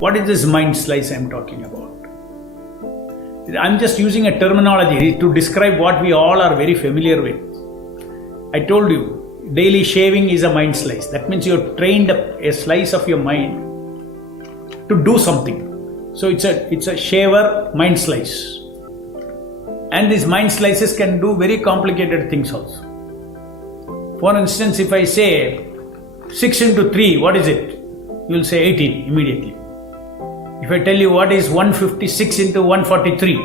What is this mind slice I'm talking about? I'm just using a terminology to describe what we all are very familiar with. I told you, daily shaving is a mind slice. That means you've trained a slice of your mind to do something. So it's a shaver mind slice. And these mind slices can do very complicated things also. For instance, if I say 6 into 3, what is it? You will say 18 immediately. If I tell you what is 156 into 143,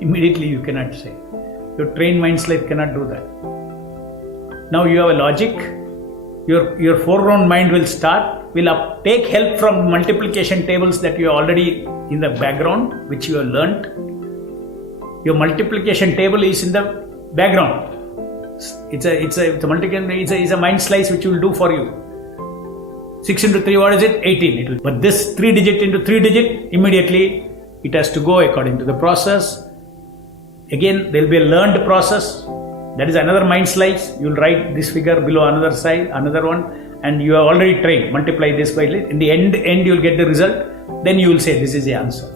immediately you cannot say. Your trained mind slice cannot do that. Now you have a logic. Your foreground mind will take help from multiplication tables that you are already in the background, which you have learnt. Your multiplication table is in the background. It's a mind slice which will do for you. 6 into 3, what is it? 18. But this 3 digit into 3 digit, immediately it has to go according to the process. Again, there will be a learned process. That is another mind slice. You will write this figure below another side, another one, and you have already trained. Multiply this by this. In the end you will get the result. Then you will say this is the answer.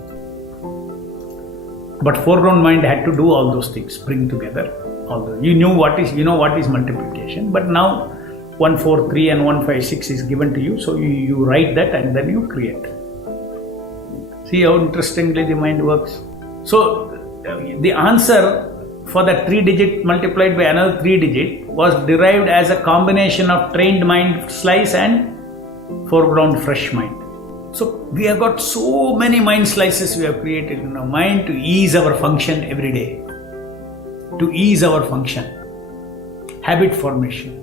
But foreground mind had to do all those things, bring together all those. You know what is multiplication. But now 143 and 156 is given to you, so you write that and then you create. See how interestingly the mind works. So the answer for that 3 digit multiplied by another 3 digit was derived as a combination of trained mind slice and foreground fresh mind. So we have got so many mind slices we have created in our mind to ease our function every day. To ease our function. Habit formation.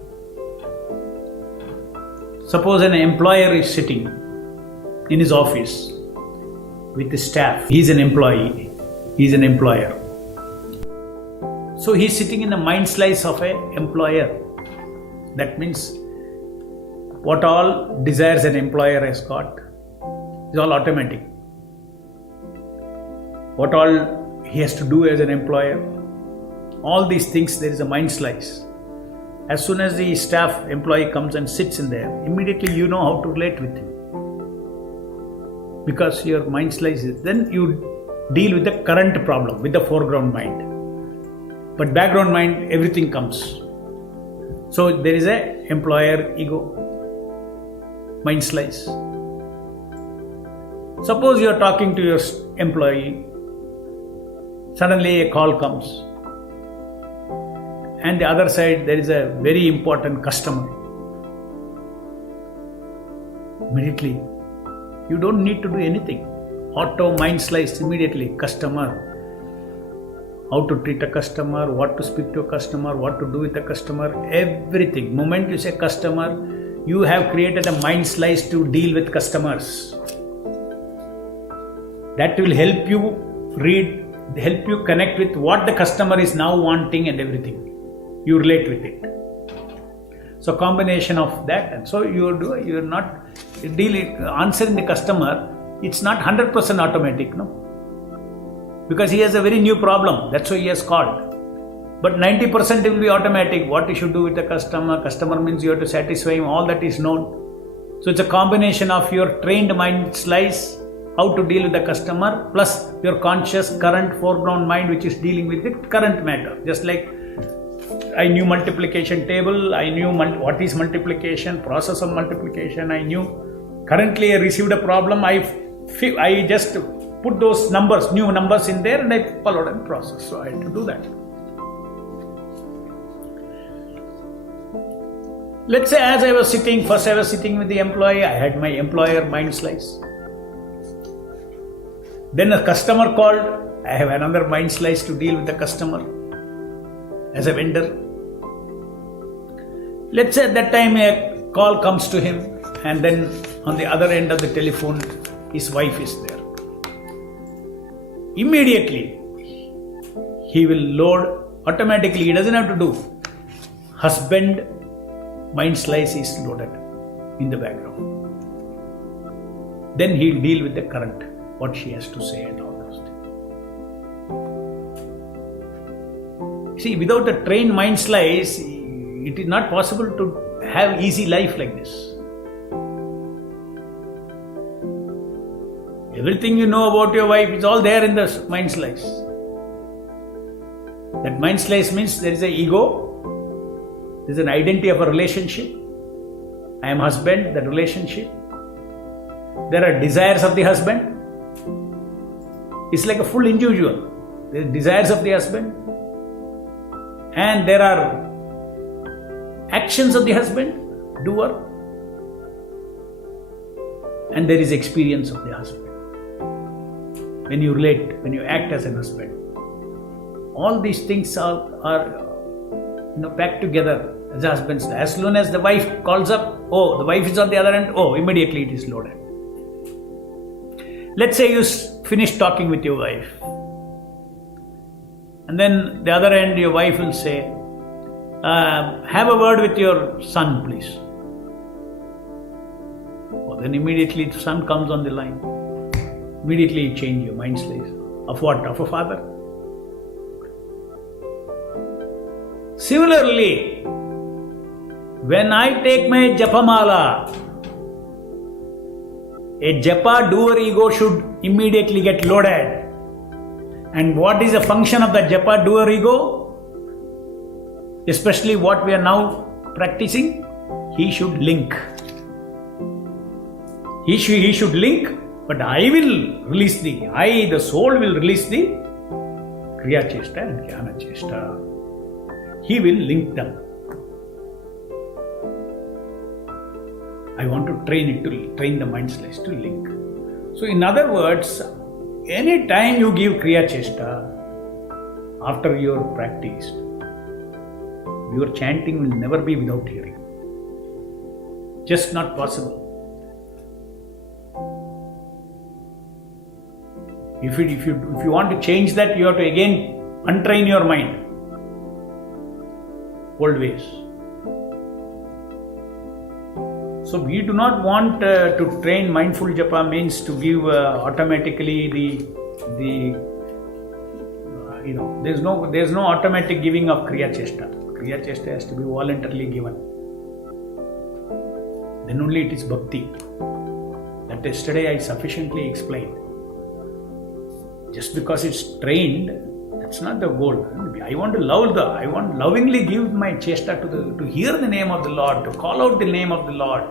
Suppose an employer is sitting in his office with his staff. He is an employee. He is an employer. So he is sitting in the mind slice of an employer. That means what all desires an employer has got is all automatic. What all he has to do as an employer, all these things, there is a mind slice. As soon as the staff employee comes and sits in there, immediately you know how to relate with him. Because your mind slice is, then you deal with the current problem, with the foreground mind. But background mind, everything comes. So there is a employer ego, mind slice. Suppose you are talking to your employee, suddenly a call comes. And the other side, there is a very important customer. Immediately, you don't need to do anything. Auto mind slice immediately. Customer. How to treat a customer, what to speak to a customer, what to do with a customer, everything. Moment you say customer, you have created a mind slice to deal with customers. That will help you help you connect with what the customer is now wanting and everything. You relate with it. So combination of that, and so you're not answering the customer. It's not 100% automatic, no, because he has a very new problem. That's why he has called. But 90% will be automatic. What you should do with the customer. Customer means you have to satisfy him. All that is known. So it's a combination of your trained mind slice, how to deal with the customer, plus your conscious current foreground mind which is dealing with the current matter. Just like I knew multiplication table, I knew what is multiplication, process of multiplication, I knew. Currently I received a problem, I just put those numbers, new numbers in there, and I followed a process. So I had to do that. Let's say as I was sitting with the employee, I had my employer mind slice. Then a customer called, I have another mind slice to deal with the customer as a vendor. Let's say at that time a call comes to him, and then on the other end of the telephone his wife is there. Immediately he will load automatically, he doesn't have to do. Husband mind slice is loaded in the background. Then he'll deal with the current, what she has to say and all those things. See, without a trained mind slice, it is not possible to have easy life like this. Everything you know about your wife is all there in the mind slice. That mind slice means there is an ego, there is an identity of a relationship. I am husband, that relationship. There are desires of the husband. It's like a full individual. There are desires of the husband. And there are actions of the husband, doer. And there is experience of the husband. When you relate, when you act as a husband. All these things are packed together as husbands. As soon as the wife calls up, oh, the wife is on the other end, oh, immediately it is loaded. Let's say you finish talking with your wife. And then the other end, your wife will say, have a word with your son, please. Oh, then immediately the son comes on the line. Immediately you change your mind slice. Of what? Of a father. Similarly, when I take my japamala, a japa doer ego should immediately get loaded. And what is the function of the japa doer ego? Especially what we are now practicing, he should link. He should link, but I will release the soul will release the Kriya Chesta and Jnana Chesta. He will link them. I want to train the mind slice to link. So in other words, any time you give Kriya Chesta, after you are practiced, your chanting will never be without hearing. Just not possible. If you want to change that, you have to again untrain your mind. Old ways. So we do not want to train mindful japa means to give automatically there's no automatic giving of Kriya Chesta. Kriya Chesta has to be voluntarily given. Then only it is bhakti. That yesterday I sufficiently explained. Just because it's trained, that's not the goal. I want to lovingly give my chesta to hear the name of the Lord, to call out the name of the Lord.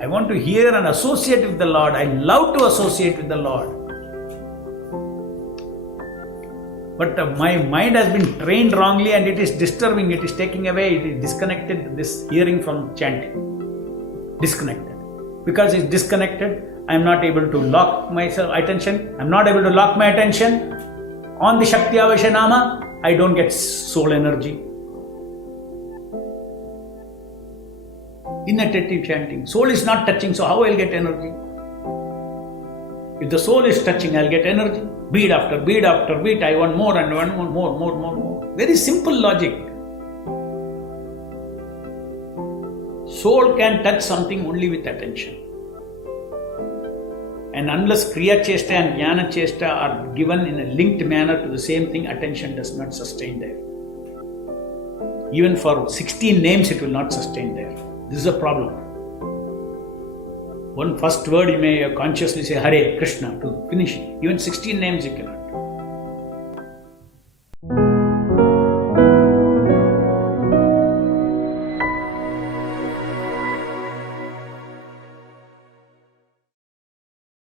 I want to hear and associate with the Lord. I love to associate with the Lord. But my mind has been trained wrongly and it is disturbing, it is taking away, it is disconnected this hearing from chanting. Disconnected. Because it's disconnected, I am not able to lock myself attention. I am not able to lock my attention on the Shakti Avasya Nama. I don't get soul energy. Inattentive chanting. Soul is not touching, so how I'll get energy? If the soul is touching, I'll get energy. Beat after beat after beat, I want more and more. Very simple logic. Soul can touch something only with attention. And unless Kriya Chesta and Jnana Chesta are given in a linked manner to the same thing, attention does not sustain there. Even for 16 names, it will not sustain there. This is a problem. One first word you may consciously say Hare Krishna to finish it. Even 16 names you cannot.